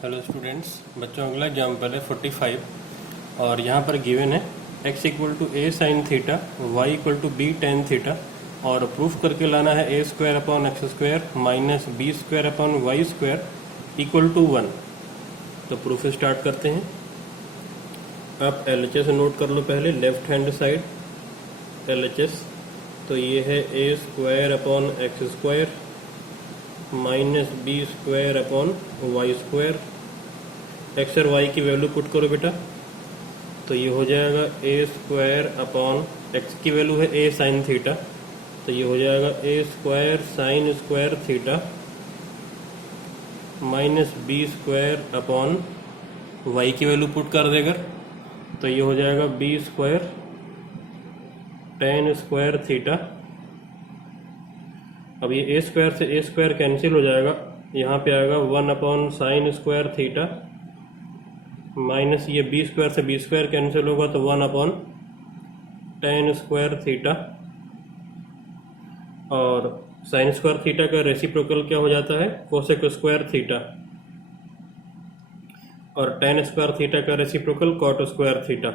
Hello students, बच्चों अगला example है 45 और यहाँ पर गिवन है x equal to a sine theta, y equal to b tan theta और प्रूफ करके लाना है a square upon x square minus b square upon y square equal to 1। तो प्रूफ स्टार्ट करते हैं। आप LHS नोट कर लो पहले, लेफ्ट हैंड साइड LHS। तो ये है a square upon x square minus b square upon y square. X और वाई की वैल्यू पुट करो बेटा, तो ये हो जाएगा ए स्क्वायर अपॉन एक्स की वैल्यू है ए साइन थीटा, तो ये हो जाएगा a square sine square theta minus b square upon y की वैल्यू पुट कर देगा, तो ये हो जाएगा b square tan square theta. अब ये ए स्क्वायर से ए स्क्वायर कैंसिल हो जाएगा, यहाँ पे आएगा 1 upon sine square theta minus ये बी स्क्वायर से बी स्क्वायर कैंसिल होगा तो 1 अपॉन टेन स्क्वायर थीटा। और साइन स्क्वायर थीटा का रेसिप्रोकल क्या हो जाता है, कोसेक स्क्वायर थीटा, और टेन स्क्वायर थीटा का रेसिप्रोकल कॉट स्क्वायर थीटा।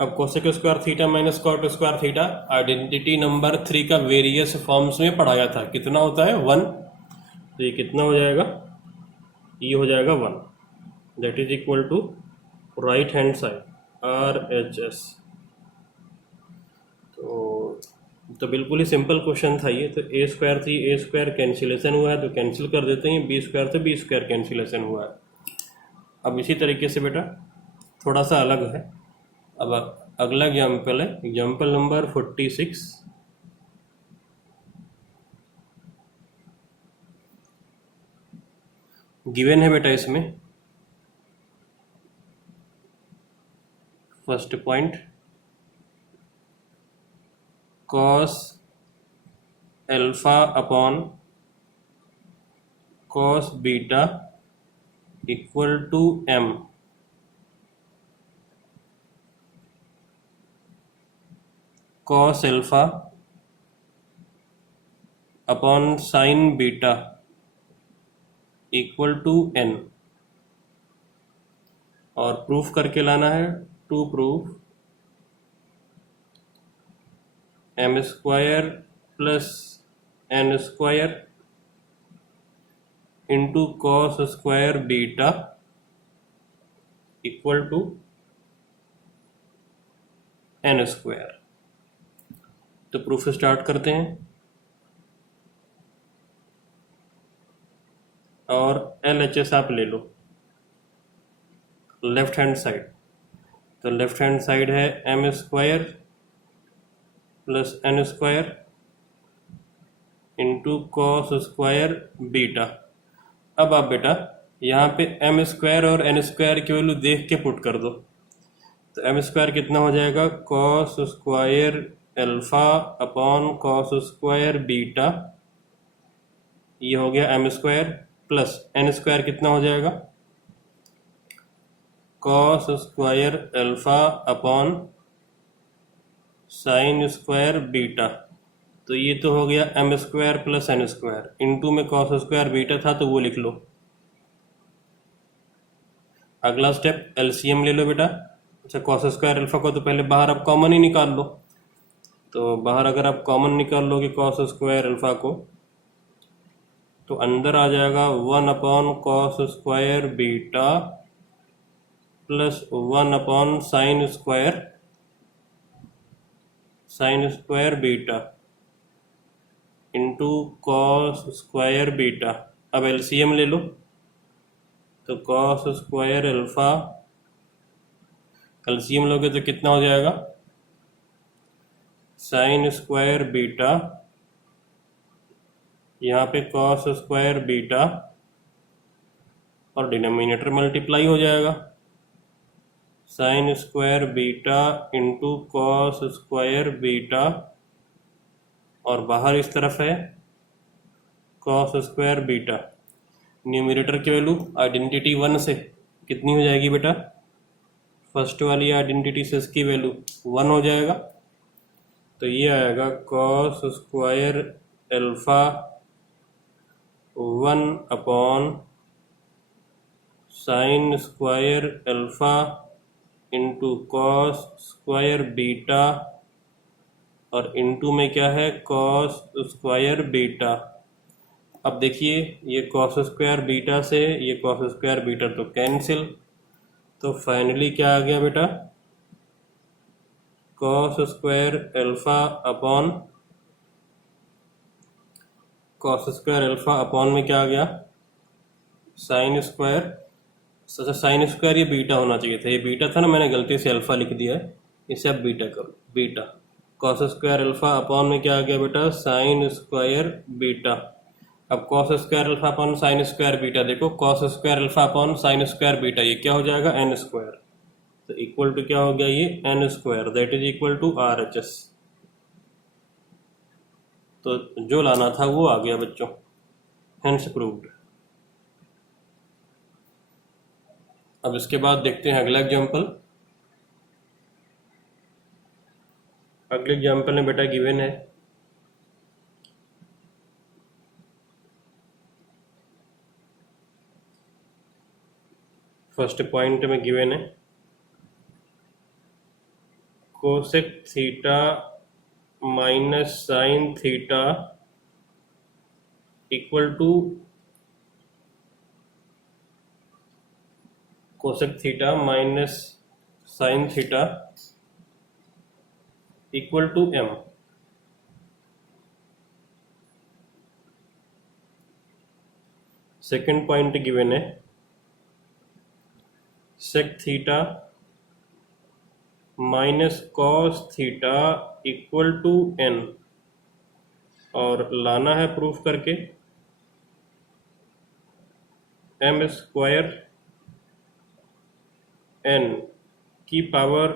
अब cosec square theta minus cot square theta identity number 3 का वेरियस फॉर्म्स में पढ़ाया था। कितना होता है 1, तो ये कितना हो जाएगा, ये हो जाएगा 1, that is equal to right hand side RHS। तो बिल्कुल ही सिंपल क्वेश्चन था ये। तो ए स्क्वायर थी, ए स्क्वायर कैंसिलेशन हुआ है तो कैंसिल कर देते हैं, बी स्क्वायर से बी स्क्वायर कैंसिलेशन हुआ है। अब इसी तरीके से बेटा थोड़ा सा अलग है। अब अगला एग्जाम्पल है एग्जाम्पल नंबर 46। गिवन है बेटा इसमें first point cos alpha upon cos beta equal to m। Cos alpha upon sine beta equal to n, और प्रूफ करके लाना है to proof m square plus n square into cos square beta equal to n square. तो proof start करते हैं और LHS आप ले लो लेफ्ट हैंड साइड। तो लेफ्ट हैंड साइड है m square plus n square into cos square beta. अब आप बेटा यहाँ पे m स्क्वायर और n स्क्वायर की वैल्यू देख के पुट कर दो। तो m स्क्वायर कितना हो जाएगा, cos square alpha upon cos square beta, ये हो गया m square, plus n square कितना हो जाएगा, cos square alpha upon sine square beta. तो ये तो हो गया m square plus n square, into में कॉस स्क्वायर बीटा था तो वो लिख लो। अगला स्टेप LCM ले लो बेटा। अच्छा, कॉस स्क्वायर अल्फा को तो पहले बाहर आप कॉमन ही निकाल लो। तो बाहर अगर आप कॉमन निकाल लोगे कॉस स्क्वायर अल्फा को, तो अंदर आ जाएगा 1 upon cos square beta plus 1 upon sine square beta into cos square beta. अब LCM ले लो, तो कॉस स्क्वायर अल्फा LCM लोगे तो कितना हो जाएगा, साइन स्क्वायर बीटा, यहाँ पे कॉस स्क्वायर बीटा और डिनोमिनेटर मल्टीप्लाई हो जाएगा, sine square beta into cos square beta, और बाहर इस तरफ है कॉस स्क्वायर बीटा। न्यूमरेटर की वैल्यू आइडेंटिटी 1 से कितनी हो जाएगी बेटा, फर्स्ट वाली आइडेंटिटी से इसकी वैल्यू 1 हो जाएगा। तो ये आएगा cos square alpha 1 upon sine square alpha into cos square beta और इंटू में क्या है कॉस स्क्वायर बीटा। अब देखिए ये कॉस स्क्वायर बीटा से ये कॉस स्क्वायर बीटा तो कैंसिल, तो फाइनली क्या आ गया बेटा cos square alpha upon cos square alpha upon में क्या आ गया साइन स्क्वायर। अच्छा साइन स्क्वायर ये बीटा होना चाहिए था, ये बीटा था ना, मैंने गलती से अल्फा लिख दिया है, इसे अब बीटा करो beta. Cos square alpha upon में क्या आ गया बेटा साइन स्क्वायर बीटा। अब cos square alpha upon sine square beta, देखो cos square alpha upon sine square beta ये क्या हो जाएगा एन स्क्वायर, तो इक्वल टू क्या हो गया ये n square, that is equal to R H S. तो जो लाना था वो आ गया बच्चों, हेंस प्रूव्ड। अब इसके बाद देखते हैं अगला एग्जाम्पल। अगले एग्जाम्पल में बेटा गिवन है फर्स्ट पॉइंट में गिवन है cosec theta minus sine theta equal to cosec theta minus sine theta equal to m. Second point given है sec theta minus cos theta equal to n, और लाना है proof करके m square n की power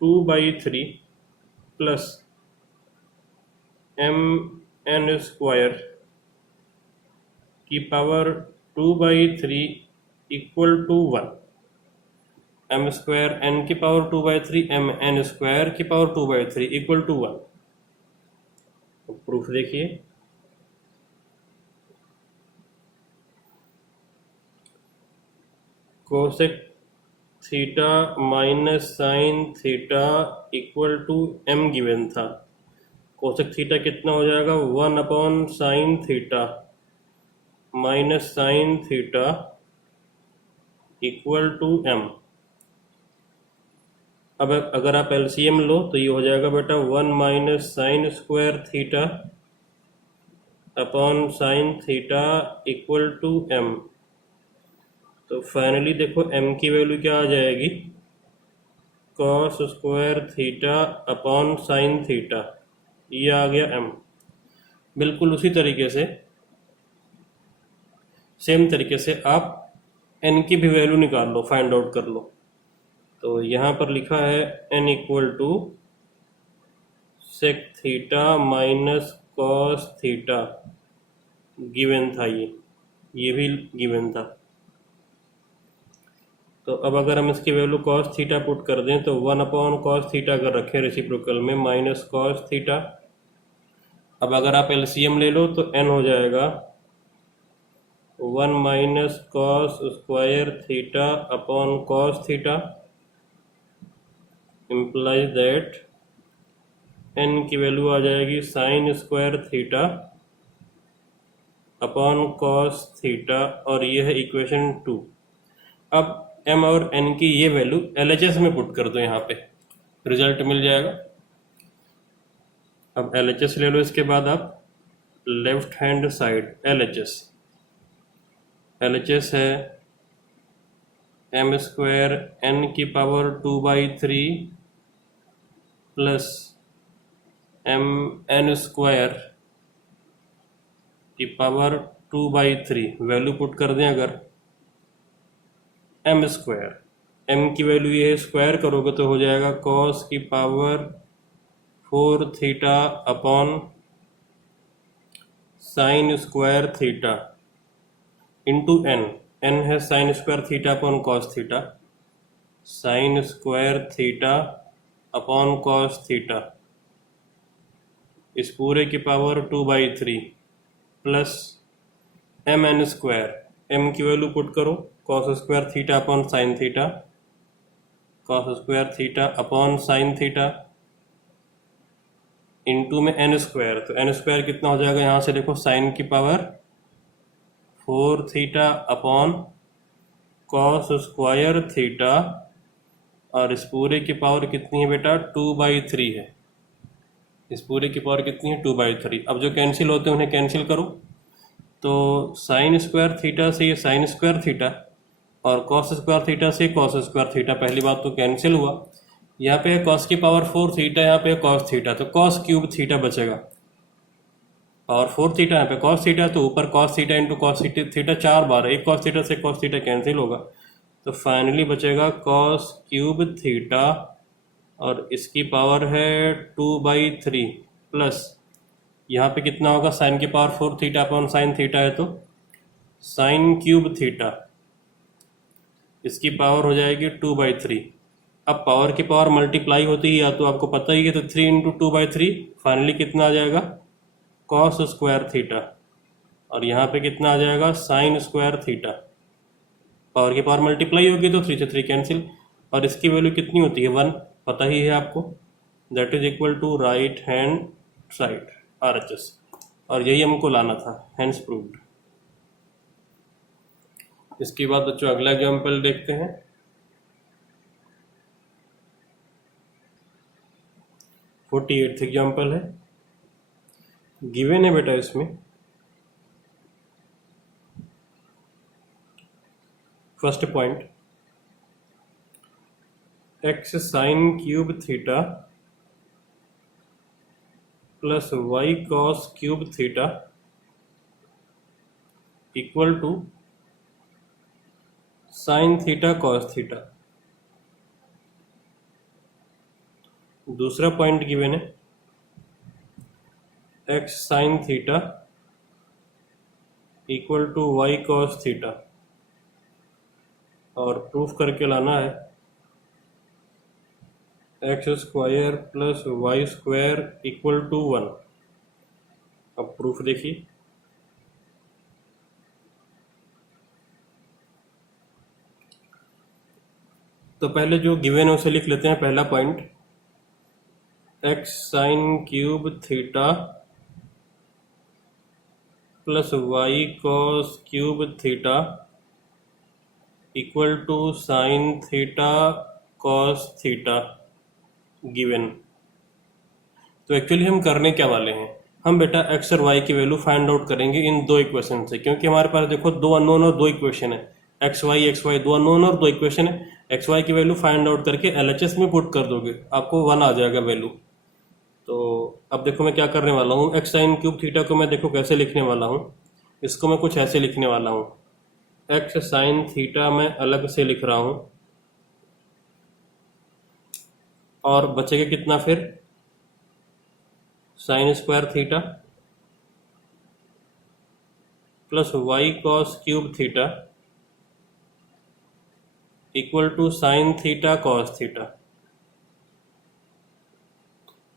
2/3 plus m n square की power 2/3 equal to 1। M square n की power 2/3 m n square की power 2/3 equal to 1। Proof देखिए cosec theta minus sine theta equal to M given था। Cosec theta कितना हो जाएगा 1 sine theta minus sine theta equal to M. अब अगर आप एलसीएम लो तो ये हो जाएगा बेटा 1 minus sine square theta upon sine theta equal to M. तो फाइनली देखो m की वैल्यू क्या आ जाएगी cos square theta upon sine theta, ये आ गया m। बिल्कुल उसी तरीके से सेम तरीके से आप n की भी वैल्यू निकाल लो, फाइंड आउट कर लो। तो यहाँ पर लिखा है n equal to sec theta minus cos theta, given था ये भी गिवन था। तो अब अगर हम इसकी वैल्यू कॉस थीटा पुट कर दें तो 1 कॉस थीटा अगर रखें रेसिप्रोकल में माइनस कॉस थीटा। अब अगर आप एलसीएम ले लो तो n हो जाएगा 1 minus cos square theta upon cos theta, implies that n की वैल्यू आ जाएगी sign square theta upon cos theta, और ये है इक्वेशन 2। अब m और n की ये वैल्यू LHS में पुट कर दो, यहाँ पे रिजल्ट मिल जाएगा। अब LHS ले लो, इसके बाद आप लेफ्ट हैंड साइड LHS है m स्क्वायर n की power 2/3 plus m n square की पावर 2/3, वैल्यू पुट कर दें अगर m स्क्वायर, m की वैल्यू ये स्क्वायर करोगे तो हो जाएगा cos की power 4 theta upon sine square theta into n है sine square theta upon cos theta, sign square theta upon cos theta, इस पूरे की power 2/3 plus m n square, m की वैल्यू पुट करो, cos square theta upon sine theta, cos square theta upon sine theta into में n square, तो n square कितना हो जाएगा यहाँ से देखो, साइन की power 4 theta upon cos square theta, और इस पूरे की पावर कितनी है बेटा, 2/3 है। इस पूरे की पावर कितनी है, 2/3। अब जो कैंसिल होते हैं उन्हें कैंसिल करो, तो साइन स्क्वायर थीटा से ये साइन स्क्वायर थीटा और कॉस स्क्वायर थीटा से कॉस स्क्वायर थीटा, पहली बात तो कैंसिल हुआ। यहाँ पे कॉस की पावर 4 थीटा, यहाँ पे कॉस थीटा, तो कॉस क्यूब थीटा बचेगा। पावर 4 थीटा, यहाँ पे कॉस थीटा, तो ऊपर cos theta into cos theta 4 बार, एक कॉस थीटा से कॉस थीटा कैंसिल होगा, तो फाइनली बचेगा कॉस क्यूब थीटा, और इसकी पावर है 2/3 प्लस यहाँ पे कितना होगा, साइन की power 4 theta upon sine theta है, तो साइन क्यूब थीटा, इसकी पावर हो जाएगी 2/3। अब पावर की पावर मल्टीप्लाई होती है, या तो आपको पता ही है, तो 3 इंटू 2/3, फाइनली कितना आ जाएगा, कॉस स्क्वायर थीटा, और यहाँ पे कितना आ जाएगा, साइन स्क्वायर थीटा। पावर की पावर मल्टीप्लाई होगी तो 3 से 3 कैंसिल, और इसकी वैल्यू कितनी होती है, 1, पता ही है आपको, that is equal to right hand side RHS, और यही हमको लाना था, हैंस प्रूव्ड। इसके बाद बच्चों अगला एग्जाम्पल देखते हैं। फोर्टी 48th एग्जाम्पल है, गिवन है बेटा इसमें first point, x sine cube theta plus y cos cube theta equal to sine theta cos theta. दूसरा पॉइंट गिवन है, x sine theta equal to y cos theta, और proof करके लाना है x square plus Y square equal to 1। अब proof देखिए, तो पहले जो गिवन है उसे लिख लेते हैं। पहला point, x sine cube theta plus y cos cube theta equal to sine theta cos theta given. तो एक्चुअली हम करने क्या वाले हैं, हम बेटा x और y की वैल्यू फाइंड आउट करेंगे इन दो इक्वेशन से, क्योंकि हमारे पास देखो दो अननोन और दो इक्वेशन है, x y दो अननोन और दो इक्वेशन है। x y की वैल्यू फाइंड आउट करके LHS में पुट कर दोगे, आपको 1 आ जाएगा वैल्यू। तो अब देखो मैं क्या करने वाला हूँ, x साइन क्यूब थीटा को मैं देखो कैसे लिखने वाला हूँ, इसको मैं कुछ ऐसे लिखने वाला हूँ, x साइन थीटा मैं अलग से लिख रहा हूँ, और बचेगा कितना फिर, sine square theta plus y cos cube theta equal to sine theta cos theta.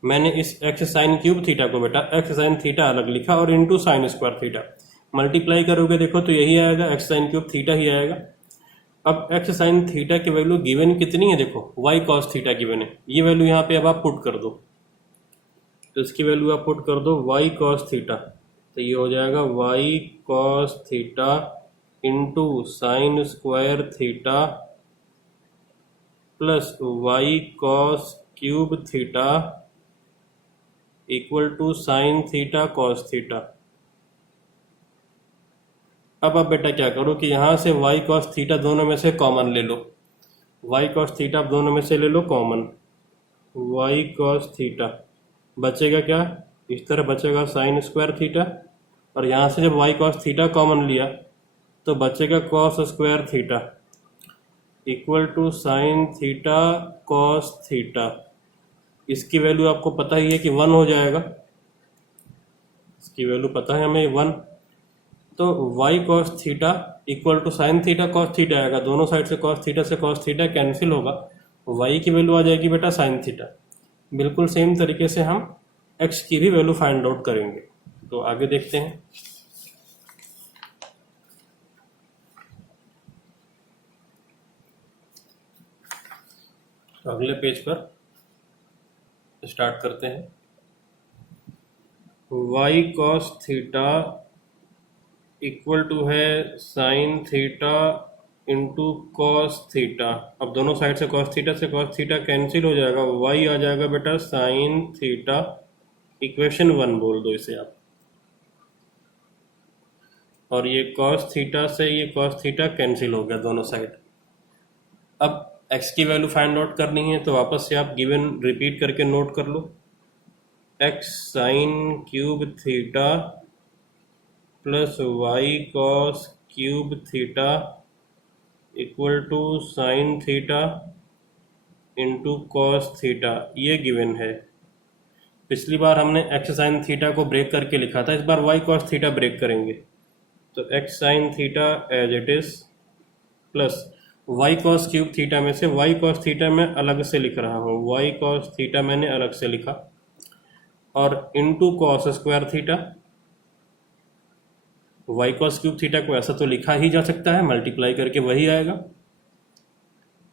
मैंने इस x साइन क्यूब थीटा को बेटा x साइन थीटा अलग लिखा और into sine square theta, multiply करोगे देखो तो यही आएगा, x साइन क्यूब थीटा ही आएगा। अब x साइन थीटा की वैल्यू गिवन कितनी है, देखो y कॉस थीटा गिवन है, ये वैल्यू यहाँ पे अब आप पुट कर दो, तो इसकी वैल्यू आप पुट कर दो y कॉस थीटा, तो ये हो जाएगा y cos theta into sine square theta plus y cos cube theta equal to sine theta cos theta. अब आप बेटा क्या करो कि यहाँ से y कॉस थीटा दोनों में से कॉमन ले लो, y कॉस थीटा आप दोनों में से ले लो कॉमन, y कॉस थीटा बचेगा क्या, इस तरह बचेगा साइन स्क्वायर थीटा, और यहाँ से जब y कॉस थीटा कॉमन लिया तो बचेगा cos square theta equal to sine theta cos theta. इसकी वैल्यू आपको पता ही है कि 1 हो जाएगा, इसकी वैल्यू पता है हमें 1, तो y cos theta equal to sine theta cos theta आएगा, दोनों साइड से cos थीटा कैंसिल होगा, y की वैल्यू आ जाएगी बेटा साइन थीटा। बिल्कुल सेम तरीके से हम x की भी वैल्यू फाइंड आउट करेंगे। तो आगे देखते हैं, तो अगले पेज पर स्टार्ट करते हैं। y cos theta equal to है sine theta into cos theta. अब दोनों साइड से cos थीटा कैंसिल हो जाएगा, y आ जाएगा बेटा साइन थीटा, इक्वेशन 1 बोल दो इसे आप। और ये cos थीटा से ये cos थीटा कैंसिल हो गया दोनों साइड। अब x की वैल्यू फाइंड आउट करनी है तो वापस से आप गिवन रिपीट करके नोट कर लो। x sine cube theta plus y cos cube theta equal to sine theta into cos theta, ये गिवन है। पिछली बार हमने x साइन थीटा को ब्रेक करके लिखा था, इस बार y कॉस थीटा ब्रेक करेंगे। तो x sine theta as it is plus y cos cube theta में से y कॉस थीटा मैं अलग से लिख रहा हूँ, y कॉस थीटा मैंने अलग से लिखा, और into cos square theta. y cos cube theta को ऐसा तो लिखा ही जा सकता है, मल्टीप्लाई करके वही आएगा।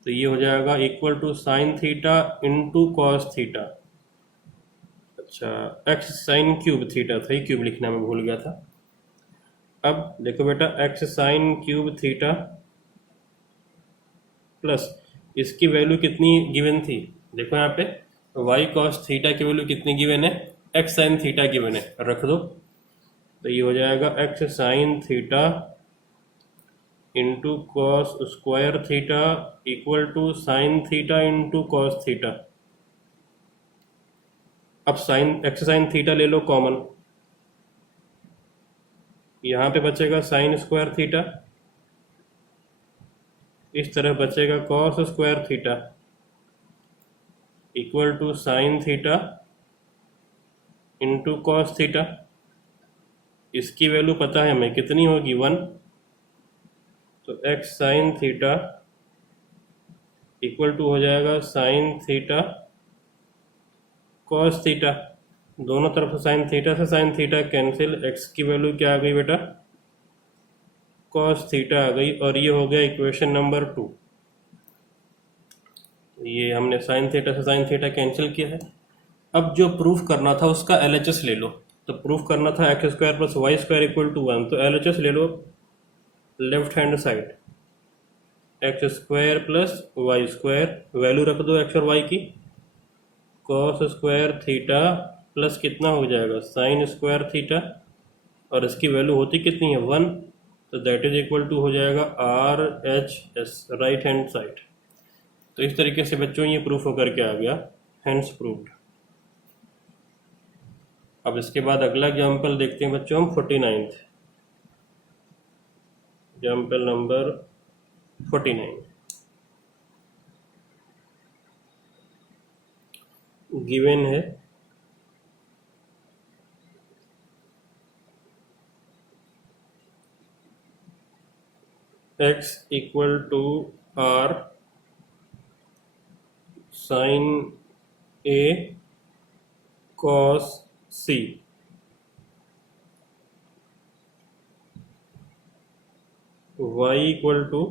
तो ये हो जाएगा equal to sine theta into cos theta. अच्छा, x साइन क्यूब थीटा था, ये क्यूब लिखना मैं भूल गया था। अब देखो बेटा x sine cube theta plus इसकी वैल्यू कितनी गिवन थी, देखो यहाँ पे y कॉस थीटा की वैल्यू कितनी गिवन है, x साइन थीटा गिवन है, रख दो। तो ये हो जाएगा x sine theta into cos square theta equal to sine theta into cos theta. अब x साइन थीटा ले लो कॉमन, यहाँ पे बचेगा साइन स्क्वायर थीटा, इस तरह बचेगा cos square theta equal to sine theta into cos theta. इसकी वैल्यू पता है हमें कितनी होगी, 1। तो x sine theta equal to हो जाएगा साइन थीटा कॉस थीटा। दोनों तरफ से साइन थीटा कैंसिल, x की वैल्यू क्या आ गई बेटा, कॉस थीटा आ गई, और ये हो गया इक्वेशन नंबर 2। ये हमने साइन थीटा से साइन थीटा कैंसिल किया है। अब जो प्रूफ करना था उसका LHS ले लो। तो प्रूफ करना था x square plus Y square equal to 1, तो LHS ले लो left hand side, x square plus Y square, value रख दो एक्स और वाई की, कॉस स्क्वायर थीटा प्लस कितना हो जाएगा साइन स्क्वायर थीटा, और इसकी वैल्यू होती कितनी है 1, तो दैट इज इक्वल टू हो जाएगा RHS, राइट हैंड साइड। तो इस तरीके से बच्चों ये प्रूफ होकर के आ गया, हैंड्स प्रूव्ड। अब इसके बाद अगला एग्जाम्पल देखते हैं बच्चों हम 49th एग्जाम्पल नंबर 49। गिवन है x equal to R sine A cos C, y equal to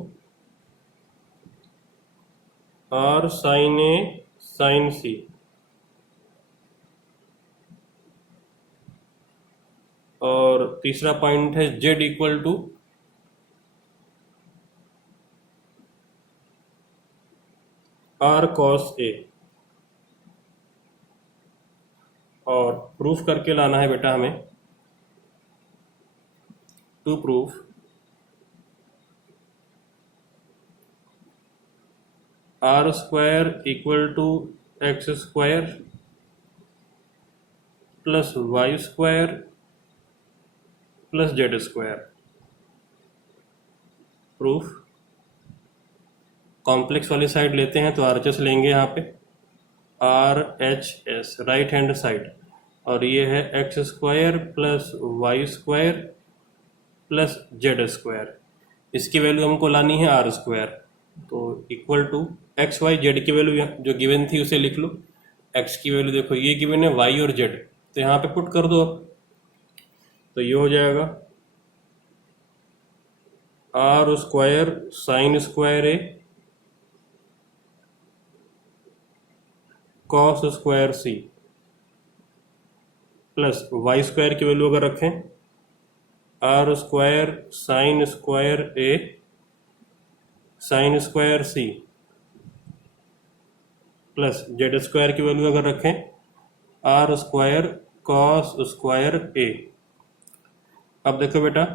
R sine A sine C, और तीसरा पॉइंट है z equal to R cos A। और प्रूफ करके लाना है बेटा हमें, to proof R square equal to X square plus Y square plus Z square. Proof complex वाली साइड लेते हैं तो RHS लेंगे यहाँ पे, RHS राइट हैंड साइड, और ये है X square plus Y square plus Z square. इसकी वैल्यू हमको लानी है R स्क्वायर, तो equal to X Y Z की वैल्यू जो गिवन थी उसे लिख लो। एक्स की वैल्यू देखो ये गिवन है, वाई और जेड, तो यहाँ पे पुट कर दो। तो ये हो जाएगा R square sine square A cos square C plus Y square की वैल्यू अगर रखें R square sine square A sine square C plus Z square की वैल्यू अगर रखें R square cos square A. अब देखो बेटा,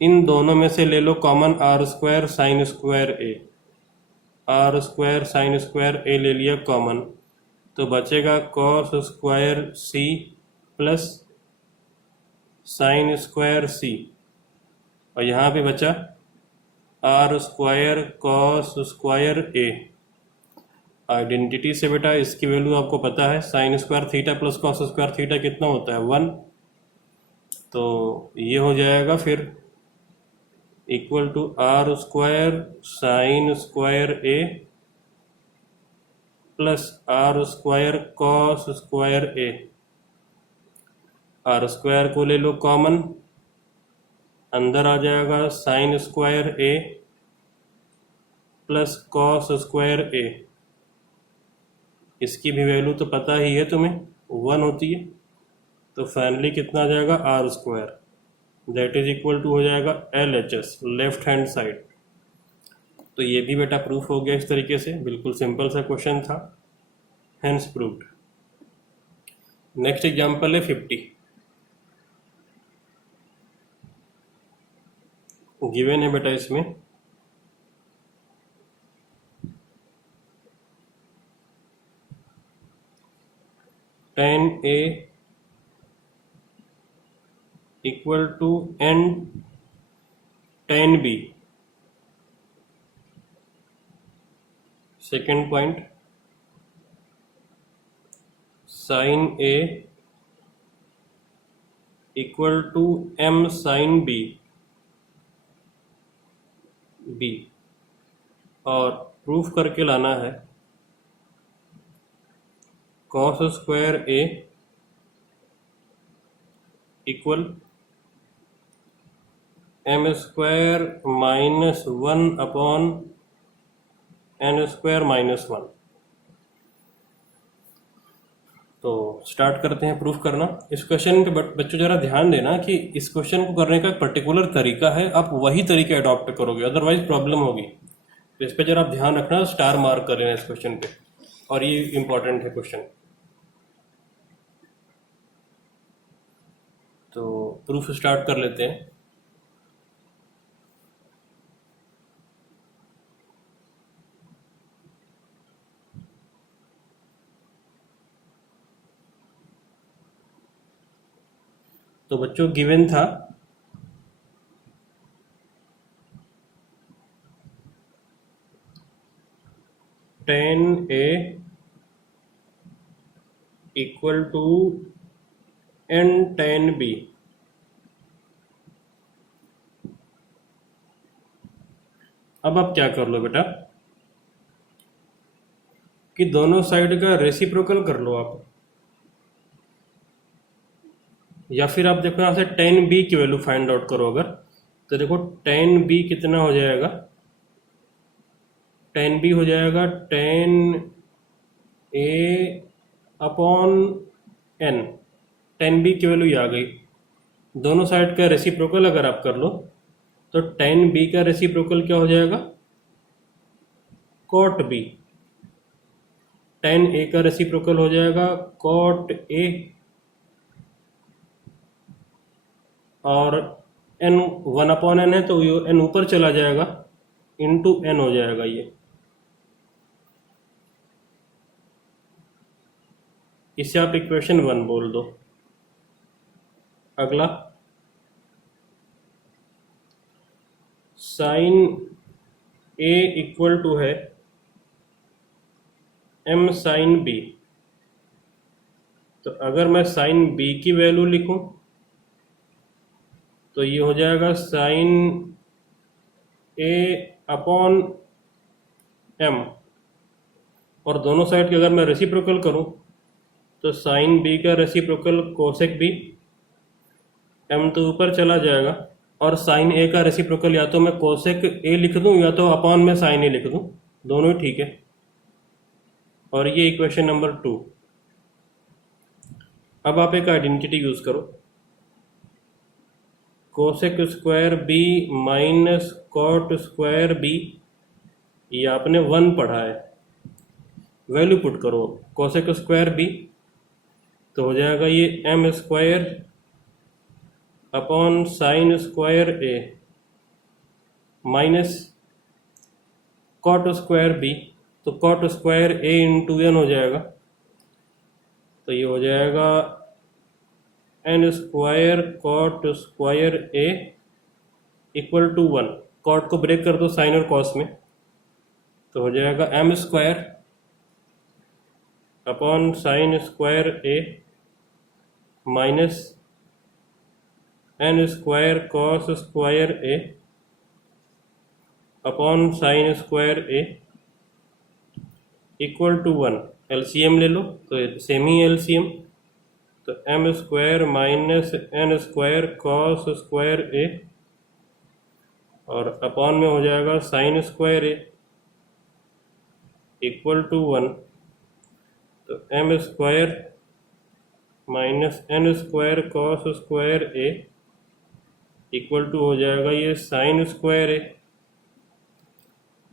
इन दोनों में से ले लो common R square sine square A. R square sine square A ले लिया कॉमन, तो बचेगा cos square C plus sine square सी, और यहाँ पे बचा R square cos square A. Identity से बेटा इसकी वैल्यू आपको पता है, sine square theta plus cos square theta कितना होता है 1, तो ये हो जाएगा फिर equal to R square sine square A plus R square cos square A. R square को ले लो कॉमन, अंदर आ जाएगा sine square A plus cos square A. इसकी भी वैल्यू तो पता ही है तुम्हें, 1 होती है, तो फाइनली कितना आ जाएगा R square, that is equal to हो जाएगा L H S, left hand side. तो ये भी बेटा प्रूफ हो गया इस तरीके से, बिल्कुल सिंपल सा क्वेश्चन था, हेंस प्रूव्ड। नेक्स्ट एग्जांपल है 50। गिवन है बेटा इसमें tan A equal to n tan B। Second point, sine A equal to m sine B, और प्रूफ करके लाना है cos square A equal m square minus 1 upon N square minus 1। तो start करते हैं प्रूफ करना। इस क्वेश्चन पे बच्चों जरा ध्यान देना कि इस क्वेश्चन को करने का एक पर्टिकुलर तरीका है, आप वही तरीका अडॉप्ट करोगे, अदरवाइज प्रॉब्लम होगी। तो इस पे जरा आप ध्यान रखना, स्टार मार्क कर लेना इस क्वेश्चन पे, और ये इंपॉर्टेंट है क्वेश्चन। तो प्रूफ स्टार्ट कर लेते हैं। तो बच्चों गिवन था tan A equal to n tan B। अब आप क्या कर लो बेटा कि दोनों साइड का रेसिप्रोकल कर लो आप, या फिर आप देखो यहाँ से tan B की वैल्यू फाइंड आउट करो अगर, तो देखो tan B कितना हो जाएगा, tan B हो जाएगा tan A upon n। tan B की वैल्यू आ गई, दोनों साइड का रेसिप्रोकल अगर आप कर लो तो tan B का रेसिप्रोकल क्या हो जाएगा cot B, tan A का रेसिप्रोकल हो जाएगा cot A, और n 1 अपॉन n है तो n ऊपर चला जाएगा, इंटू n हो जाएगा ये। इसे आप इक्वेशन 1 बोल दो। अगला साइन A इक्वल टू है m साइन B। तो अगर मैं साइन B की वैल्यू लिखूं तो ये हो जाएगा साइन A अपॉन m, और दोनों साइड के अगर मैं रेसिप्रोकल करूं तो साइन B का रेसिप्रोकल कोसेक B, m तो ऊपर चला जाएगा, और साइन A का रेसिप्रोकल या तो मैं कोसेक A लिख दूं या तो अपॉन में साइन A लिख दूं, दोनों ही ठीक है। और ये इक्वेशन नंबर 2। अब आप एक आइडेंटिटी यूज करो, cosec square B minus cot square B, ये आपने 1 पढ़ा है, वैल्यू पुट करो कोसेक स्क्वायर बी, तो हो जाएगा ये M square upon sine square A minus cot square B, तो cot square A into N हो जाएगा, तो ये हो जाएगा N square cot square A equal to 1। Cot को ब्रेक कर दो साइन और कॉस में, तो हो जाएगा M square upon sine square A minus N square cos square A upon sine square A equal to 1। LCM ले लो, तो सेम ही एलसीएम, तो M square minus N square cos square A और अपॉन में हो जाएगा sine square A equal to 1, तो M square minus N square cos square A equal to हो जाएगा ये sine square A,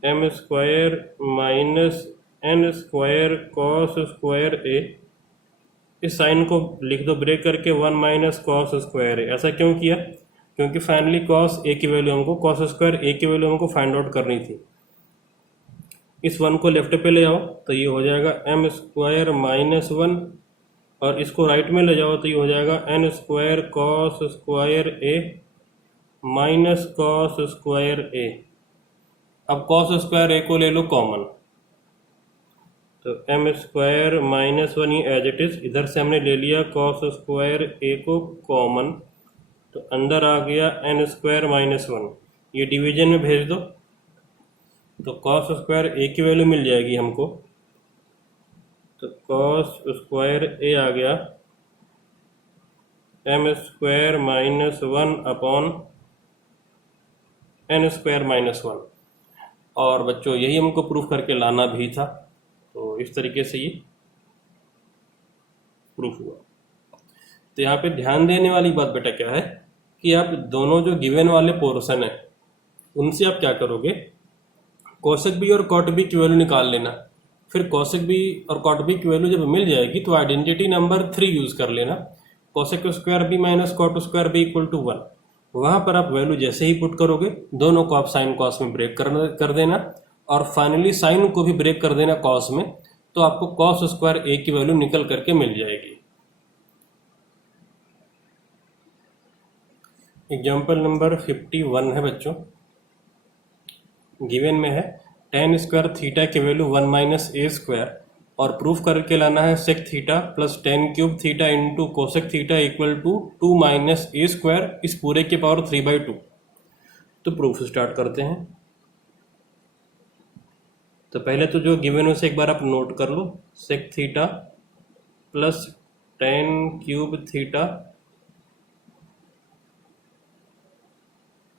M square minus N square cos square ए, इस sign को लिख दो ब्रेक करके 1 माइनस कॉस स्क्वायर ए। ऐसा क्यों किया? क्योंकि फाइनली कॉस ए की वैल्यू हमको, कॉस स्क्वायर ए की वैल्यू हमको फाइंड आउट करनी थी। इस 1 को लेफ्ट पे ले आओ तो ये हो जाएगा एम स्क्वायर माइनस 1, और इसको राइट में ले जाओ तो ये हो जाएगा N square cos square A minus cos square A. अब कॉस स्क्वायर ए को ले लो कॉमन, तो एम स्क्वायर माइनस 1 ये एज इट इज, इधर से हमने ले लिया कॉस स्क्वायर ए को कॉमन, तो अंदर आ गया एन स्क्वायर माइनस 1, ये डिवीजन में भेज दो तो कॉस स्क्वायर ए की वैल्यू मिल जाएगी हमको, तो कॉस स्क्वायर ए आ गया M square minus 1 upon N square minus 1। और बच्चों यही हमको प्रूफ करके लाना भी था, तो इस तरीके से ये प्रूफ हुआ। तो यहाँ पे ध्यान देने वाली बात बेटा क्या है कि आप दोनों जो गिवन वाले पोर्शन है उनसे आप क्या करोगे, कोसेक बी और कॉट बी की वैल्यू निकाल लेना। फिर कोसेक बी और कॉट बी की वैल्यू जब मिल जाएगी तो आइडेंटिटी नंबर 3 यूज कर लेना, cosec square B minus cot square B equal to 1। वहां पर आप वैल्यू जैसे ही पुट करोगे दोनों को आप साइन कॉस में ब्रेक कर देना, और फाइनली साइन को भी ब्रेक कर देना कॉस में, तो आपको कॉस स्क्वायर ए की वैल्यू निकल करके मिल जाएगी। एग्जाम्पल नंबर 51 है बच्चों, गिवन में है tan स्क्वायर थीटा की वैल्यू 1 माइनस ए स्क्वायर, और प्रूफ करके लाना है sec theta plus tan cube theta into cosec theta equal to 2 minus A square, इस पूरे के पावर 3/2। तो प्रूफ स्टार्ट करते हैं। तो पहले तो जो गिवन है उसे एक बार आप नोट कर लो, sec theta plus tan cube theta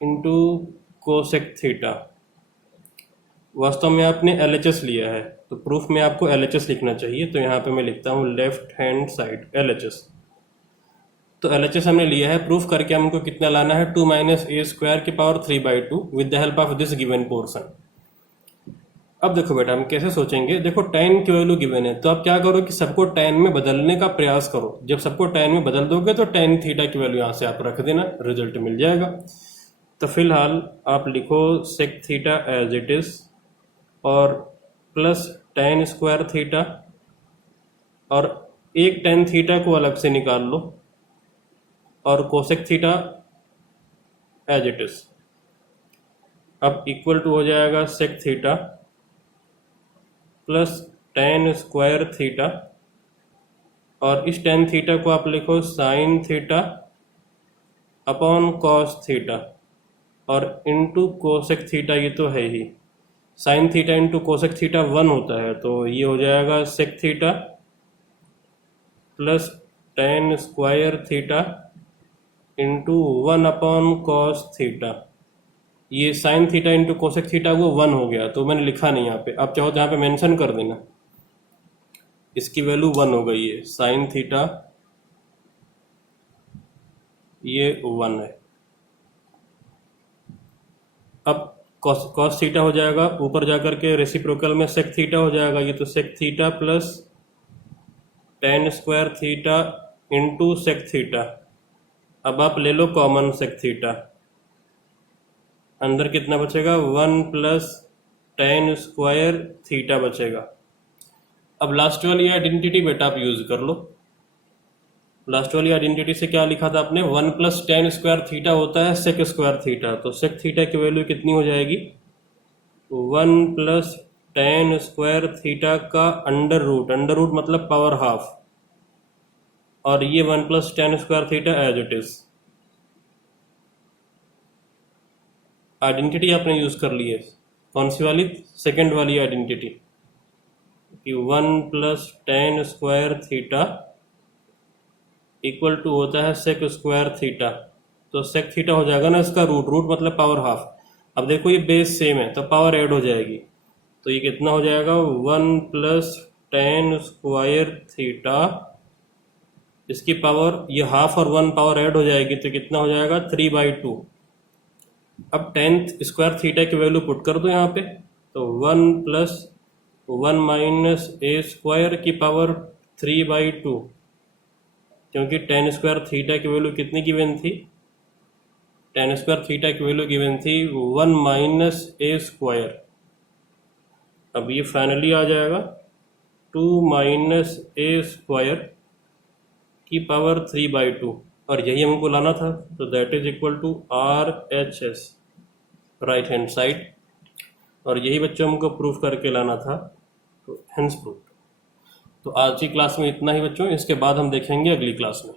into cosec theta. वास्तव में आपने LHS लिया है तो प्रूफ में आपको LHS लिखना चाहिए, तो यहाँ पे मैं लिखता हूँ लेफ्ट हैंड साइड LHS। तो LHS हमने लिया है, प्रूफ करके हमको कितना लाना है 2 माइनस ए स्क्वायर की power 3/2 with the help of this given portion. अब देखो बेटा हम कैसे सोचेंगे, देखो tan की वैल्यू गिवन है तो आप क्या करो कि सबको tan में बदलने का प्रयास करो। जब सबको tan में बदल दोगे तो tan थीटा की वैल्यू यहाँ से आप रख देना, रिजल्ट मिल जाएगा। तो फिलहाल आप लिखो sec theta as it is और प्लस tan स्क्वायर थीटा, और एक tan थीटा को अलग से निकाल लो और cosec theta as it is. अब इक्वल टू हो जाएगा sec theta plus tan square theta, और इस tan थीटा को आप लिखो sine theta upon cos theta और इंटू कोसेक थीटा, ये तो है ही, sine theta into cosec theta 1 होता है, तो ये हो जाएगा sec theta plus tan square theta into 1 upon cos theta. ये sine theta into cosec theta वो 1 हो गया, तो मैंने लिखा नहीं यहाँ पे, आप चाहो तो यहाँ पे मेंशन कर देना, इसकी वैल्यू 1 हो गई है। साइन थीटा ये 1 है। अब cos थीटा हो जाएगा, ऊपर जाकर के रेसिप्रोकल में sec थीटा हो जाएगा, ये तो sec theta plus tan square theta into sec theta. अब आप ले लो कॉमन sec थीटा, अंदर कितना बचेगा 1 प्लस tan स्क्वायर थीटा बचेगा। अब लास्ट वाली आइडेंटिटी बेटा आप यूज कर लो। लास्ट वाली आइडेंटिटी से क्या लिखा था आपने, 1 प्लस tan स्क्वायर थीटा होता है sec स्क्वायर थीटा, तो sec थीटा की वैल्यू कितनी हो जाएगी 1 प्लस tan स्क्वायर थीटा का अंडर रूट मतलब पावर हाफ, और ये 1 plus tan square theta as it is. Identity आपने यूज कर ली है, कौन सी वाली, सेकंड वाली आइडेंटिटी कि 1 plus tan square theta equal to होता है sec स्क्वायर थीटा, तो sec थीटा हो जाएगा ना इसका रूट मतलब पावर हाफ। अब देखो ये बेस सेम है तो पावर ऐड हो जाएगी, तो ये कितना हो जाएगा 1 प्लस tan स्क्वायर थीटा, इसकी पावर ये हाफ और 1 पावर ऐड हो जाएगी तो कितना हो जाएगा 3/2। अब tan स्क्वायर थीटा की वैल्यू पुट कर दो यहाँ पे, तो 1 प्लस 1 माइनस a स्क्वायर की पावर 3/2, क्योंकि tan स्क्वायर थीटा की वैल्यू कितनी गिवन थी, tan स्क्वायर थीटा की वैल्यू गिवन थी 1 माइनस a स्क्वायर। अब ये फाइनली आ जाएगा 2 माइनस a स्क्वायर की पावर 3/2, और यही हमको लाना था, तो that is equal to RHS right hand side, और यही बच्चों हमको प्रूफ करके लाना था, तो हेंस प्रूफ। तो आज की क्लास में इतना ही बच्चों, इसके बाद हम देखेंगे अगली क्लास में।